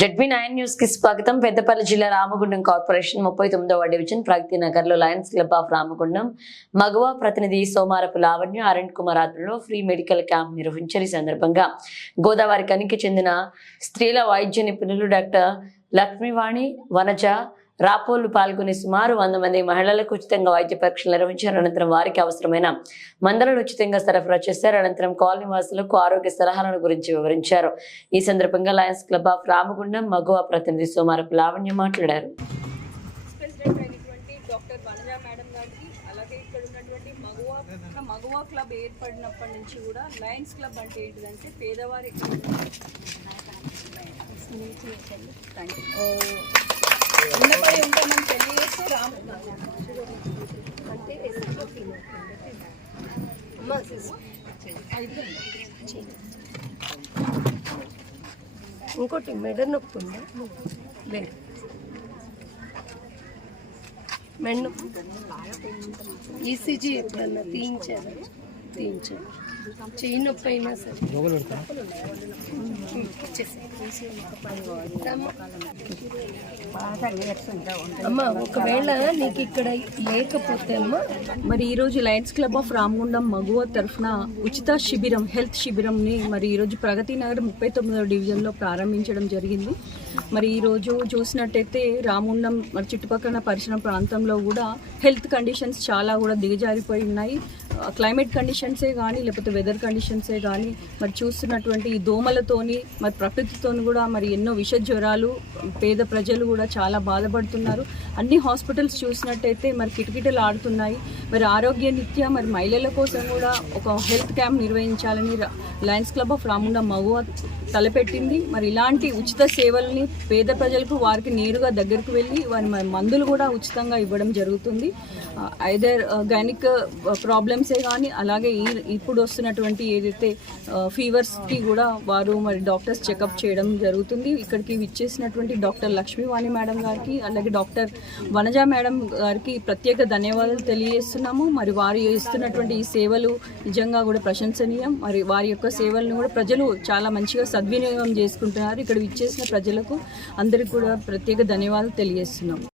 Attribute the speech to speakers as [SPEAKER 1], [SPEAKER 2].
[SPEAKER 1] ZB nine న్యూస్కి స్వాగతం. పెద్దపల్లి జిల్లా రామగుండం కార్పొరేషన్ ముప్పై తొమ్మిదవ డివిజన్ ప్రగతి నగర్లో Lions Club of Ramagundam. Maguva ప్రతినిధి సోమారపు లావణ్య అరుణ్ కుమార్ ఆధ్వర్యంలో ఫ్రీ మెడికల్ క్యాంప్ నిర్వహించారు ఈ సందర్భంగా. గోదావరి కనికి చెందిన స్త్రీల వైద్య నిపుణులు డాక్టర్ లక్ష్మీవాణి వనజ రాపోలు పాల్గొని సుమారు వంద మంది మహిళలకు ఉచితంగా వైద్య పరీక్షలు నిర్వహించారు. అనంతరం వారికి అవసరమైన మందులను ఉచితంగా సరఫరా చేశారు. అనంతరం కాలనీ వాసులకు ఆరోగ్య సలహాలను గురించి వివరించారు. ఈ సందర్భంగా Lions Club of Ramagundam Maguva ప్రతినిధి సోమారపు లావణ్య మాట్లాడారు.
[SPEAKER 2] ప్రెసిడెంట్ అయినటువంటి డాక్టర్ వనజా మేడం గారికి అలాగే ఇక్కడ ఉన్నటువంటి మగువా మగువా క్లబ్ ఏర్పడినప్పటి నుంచి కూడా లయన్స్ క్లబ్ అంటే ఏంటిదంటే పేదవారి ఉన్నపై ఉంటామని తెలియజేస్తే రాము
[SPEAKER 3] అంటే అమ్మ ఇంకోటి మెడ నొప్పి ఉందా? లేదు మెడ నొప్పి ఈసీజీ ఎప్పుడన్నా తీయించారా? తీయించారు? చెయ్యి నొప్పి అయినా సరే. అమ్మ ఒకవేళ నీకు ఇక్కడ లేకపోతే అమ్మ
[SPEAKER 2] మరి ఈరోజు Lions Club of Ramagundam Maguva తరఫున ఉచిత శిబిరం హెల్త్ శిబిరంని మరి ఈరోజు ప్రగతి నగర్ ముప్పై తొమ్మిదవ డివిజన్లో ప్రారంభించడం జరిగింది. మరి ఈరోజు చూసినట్టయితే రాముండం మరి చుట్టుపక్కల పరిసర ప్రాంతంలో కూడా హెల్త్ కండిషన్స్ చాలా కూడా దిగజారిపోయి ఉన్నాయి. క్లైమేట్ కండిషన్సే కానీ లేకపోతే వెదర్ కండిషన్సే కానీ మరి చూస్తున్నటువంటి ఈ దోమలతోని మరి ప్రకృతితోని కూడా మరి ఎన్నో విష జ్వరాలు పేద ప్రజలు కూడా చాలా బాధపడుతున్నారు. అన్ని హాస్పిటల్స్ చూసినట్టయితే మరి కిటకిటలు ఆడుతున్నాయి మరి ఆరోగ్య నిత్య మరి మహిళల కోసం కూడా ఒక హెల్త్ క్యాంప్ నిర్వహించాలని Lions Club of Ramagundam Maguva తలపెట్టింది. మరి ఇలాంటి ఉచిత సేవల్ని పేద ప్రజలకు వారికి నేరుగా దగ్గరికి వెళ్ళి వారి మందులు కూడా ఉచితంగా ఇవ్వడం జరుగుతుంది. ఐదర్ గైనిక్ ప్రాబ్లమ్సే కానీ అలాగే ఈ ఇప్పుడు వస్తున్నటువంటి ఏదైతే ఫీవర్స్కి కూడా వారు మరి డాక్టర్స్ చెకప్ చేయడం జరుగుతుంది. ఇక్కడికి విచ్చేసినటువంటి డాక్టర్ లక్ష్మీవాణి మేడం గారికి అలాగే డాక్టర్ వనజ మేడం గారికి ప్రత్యేక ధన్యవాదాలు తెలియజేస్తున్నాము. మరి వారు ఇస్తున్నటువంటి ఈ సేవలు నిజంగా కూడా ప్రశంసనీయం. మరి వారి యొక్క సేవలను కూడా ప్రజలు చాలా మంచిగా సద్వినియోగం చేసుకుంటున్నారు. ఇక్కడ విచ్చేసిన ప్రజలకు అందరికీ కూడా ప్రత్యేక ధన్యవాదాలు తెలియజేస్తున్నాము.